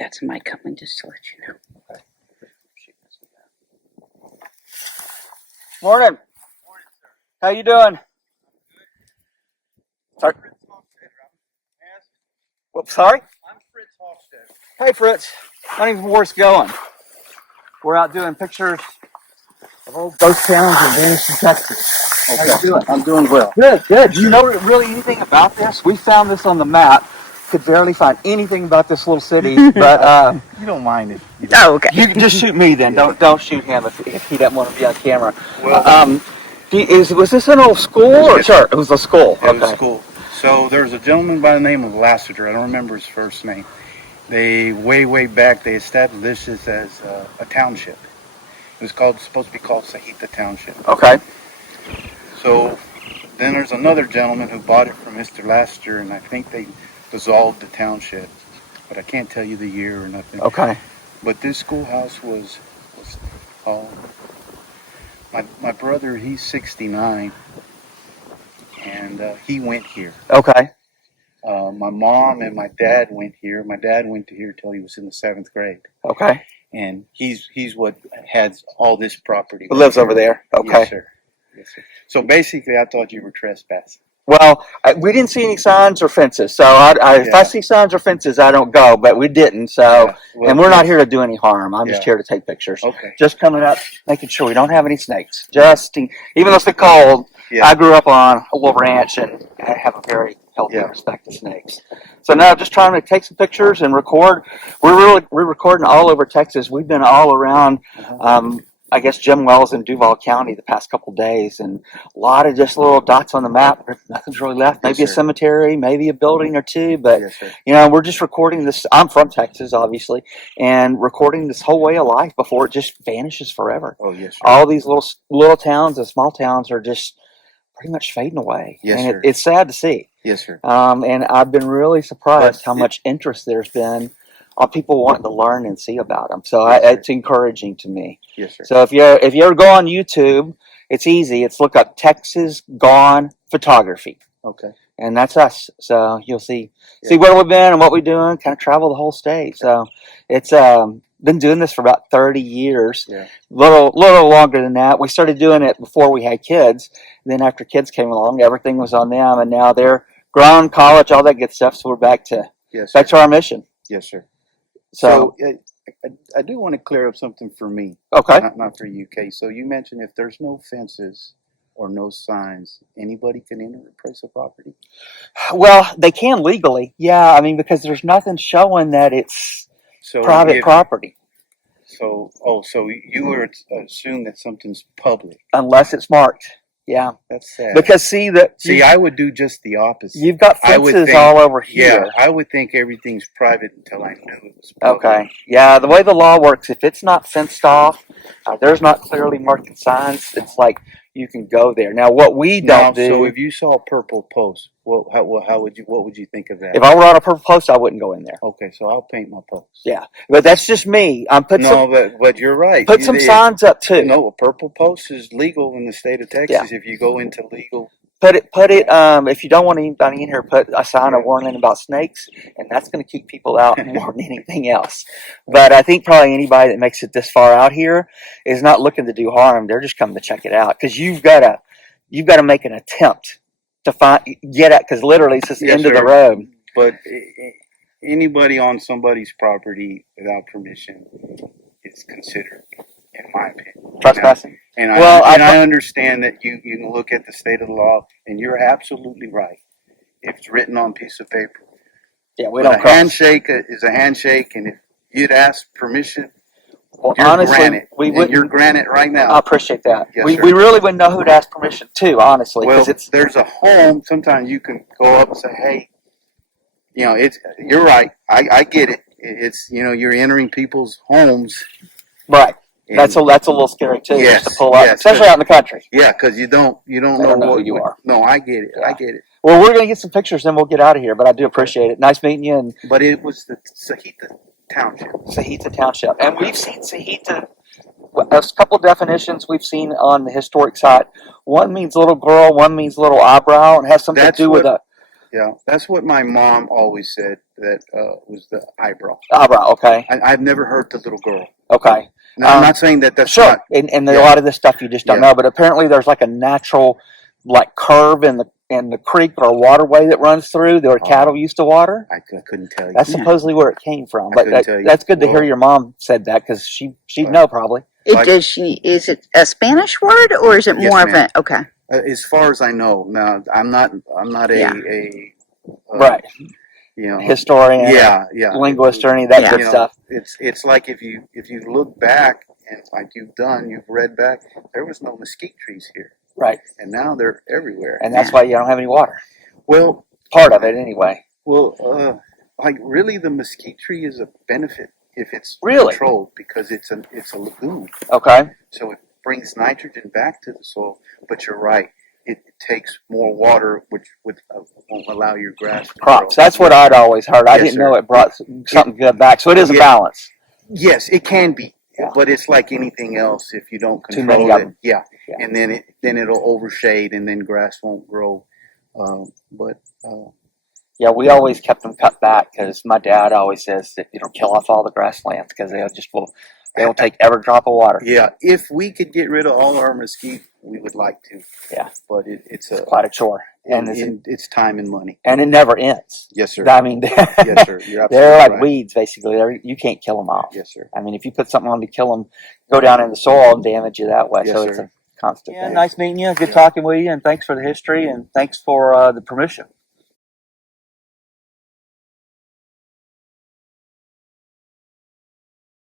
got somebody coming just to let you know. Okay. Morning. How you doing? Sorry. Whoops, sorry? I'm Fritz Hofstead. Hey, Fritz. My name's Morris Goen. We're out doing pictures of old ghost towns in Denison, Texas. How you doing? I'm doing well. Good, good. Do you know really anything about this? We found this on the map. Could barely find anything about this little city, but You don't mind it. Oh, okay. you can just shoot me then. Don't shoot him if he doesn't want to be on camera. Well, Was this an old school or Yes, church? It was a school. it was cool. So there's a gentleman by the name of Lassiter. I don't remember his first name. They way back they established this as a township. It was supposed to be called Sahita Township. Okay. So then there's another gentleman who bought it from Mr. Lassiter, and I think they dissolved the township, but I can't tell you the year or nothing. Okay. But this schoolhouse was my brother. He's 69, and he went here. Okay. My mom and my dad went here. My dad went to here till he was in the 7th grade, Okay. and he's what has all this property. Who lives over there? Okay. Yes, sir. Yes, sir. So basically, I thought you were trespassing. Well, we didn't see any signs or fences, so if I see signs or fences, I don't go. But we didn't, so Yeah. Well, and we're not here to do any harm. I'm just Yeah. here to take pictures. Okay. Just coming up, making sure we don't have any snakes. Even though it's cold, Yeah. I grew up on a little ranch and I have a very healthy Yeah. respect to snakes. So now, just trying to take some pictures and record. We're recording all over Texas. We've been all around. I guess Jim Wells in Duval County the past couple days, and a lot of just little dots on the map. Nothing's really left. Maybe Yes, a sir. cemetery, maybe a building or two, but Yes, sir. we're just recording this. I'm from Texas, obviously, and recording this whole way of life before it just vanishes forever. Oh, yes, sir. All these little towns and small towns are just pretty much fading away. Yes, and sir. it's sad to see. Yes, sir. And I've been really surprised But how much interest there's been on people wanting to learn and see about them. So Yes, sir. it's encouraging to me. Yes, sir. So if you ever go on YouTube, it's easy. It's look up Texas Gone Photography, Okay. and that's us. So you'll see Yeah. where we've been and what we're doing. Kind of travel the whole state. So it's been doing this for about 30 years. Yeah. Little longer than that. We started doing it before we had kids. Then after kids came along, everything was on them, and now they're grown, college, all that good stuff. So we're back to Yes, sir. our mission. Yes, sir. So I do want to clear up something for me, okay. not for you, Kay. So you mentioned if there's no fences or no signs, anybody can enter a piece of property? Well, they can legally, yeah. I mean, because there's nothing showing that it's So private property So you would assume that something's public. unless it's marked. Yeah, That's sad. because see, I would do just the opposite. you've got I would fences think- all over Yeah, here. I would think everything's private until I knew it was public. Okay. Yeah, the way the law works, if it's not fenced off, there's not clearly marked signs. It's like you can go there. Now, what we Now, don't do. so if you saw a purple post, what would you think of that? If I were on a purple post, I wouldn't go in there. Okay, so I'll paint my post. Yeah, but that's just me. I'm putting But you're right. put some signs up too. No, a purple post is legal in the state of Texas. If you go into legal, Put it. If you don't want anybody in here, put a sign of warning about snakes, and that's going to keep people out more than anything else. But I think probably anybody that makes it this far out here is not looking to do harm. They're just coming to check it out because you've got to make an attempt to get at, because literally it's just the Yes, end of the sir. road. but anybody on somebody's property without permission is considered, in my opinion, Trespassing. And Well, I understand that you can look at the state of the law, and you're absolutely right. If it's written on a piece of paper, Yeah, we but don't a cross. handshake is a handshake, and if you'd ask permission, Well, you're honestly, granted. we And wouldn't. you're granted right now. I appreciate that. Yes, we sir. really wouldn't know who to ask permission to, honestly, Well, because there's a home. Sometimes you can go up and say, "Hey, you're right. I get it. It's you're entering people's homes." right. and- That's a little scary too, Yes, just to pull up, yes, especially out in the country. Yeah, because you don't They know don't know what who you are. No, I get it. I Yeah. get it. Well, we're gonna get some pictures, then we'll get out of here. But I do appreciate it. Nice meeting you in But it was the Sahita Township. Sahita Township, and we've seen Sahita. A couple definitions we've seen on the historic site. One means little girl. One means little eyebrow, and has something That's to do with what- Yeah, that's what my mom always said. That was the eyebrow. Ah, right, okay, I've never heard the little girl. okay. Now, I'm not saying that that's Sure, not. and a Yeah. lot of this stuff you just don't Yeah. know, but apparently there's like a natural, like curve in the creek or waterway that runs through where Oh. cattle used to water. I couldn't tell you. That's Yeah. supposedly where it came from. I But couldn't tell you. that's good to hear Well- your mom said that because she'd Well- know probably. Like- Is it a Spanish word or is it Yes, more of ma'am. a, okay. As far as I know, now I'm not Yeah. Right, You know. historian, or Yeah. linguist, or any of that Yeah. good You know, stuff. It's like if you look back and like you've read back, there was no mesquite trees here, Right, and now they're everywhere. and that's why you don't have any water. Well, Part of it, anyway. like really, the mesquite tree is a benefit if it's Really? controlled because it's a lagoon, Okay, so it brings nitrogen back to the soil. But you're right, it takes more water, which won't allow your grass to crops. grow. That's what I'd always heard. I Yes, didn't sir. know it brought something good back. So it is a Yeah. balance. Yes, it can be, Yeah. but it's like anything else. If you don't Too many control of it, them. yeah, Yeah. and then it'll overshade, and then grass won't grow. But Yeah, we always kept them cut back because my dad always says that kill off all the grasslands because they'll take every drop of water. yeah, if we could get rid of all our mesquite, we would like to. Yeah. But it's It's quite a chore, and it's time and money. it never ends. Yes, sir. I mean, Yes, sir. You're absolutely they're like right. weeds basically. You can't kill them off. Yes, sir. I mean, if you put something on to kill them, go down in the soil and damage you that way. Yes, so it's sir. a constant. Yeah, thing. nice meeting you. Good Yeah. talking with you, and thanks for the history, and thanks for the permission.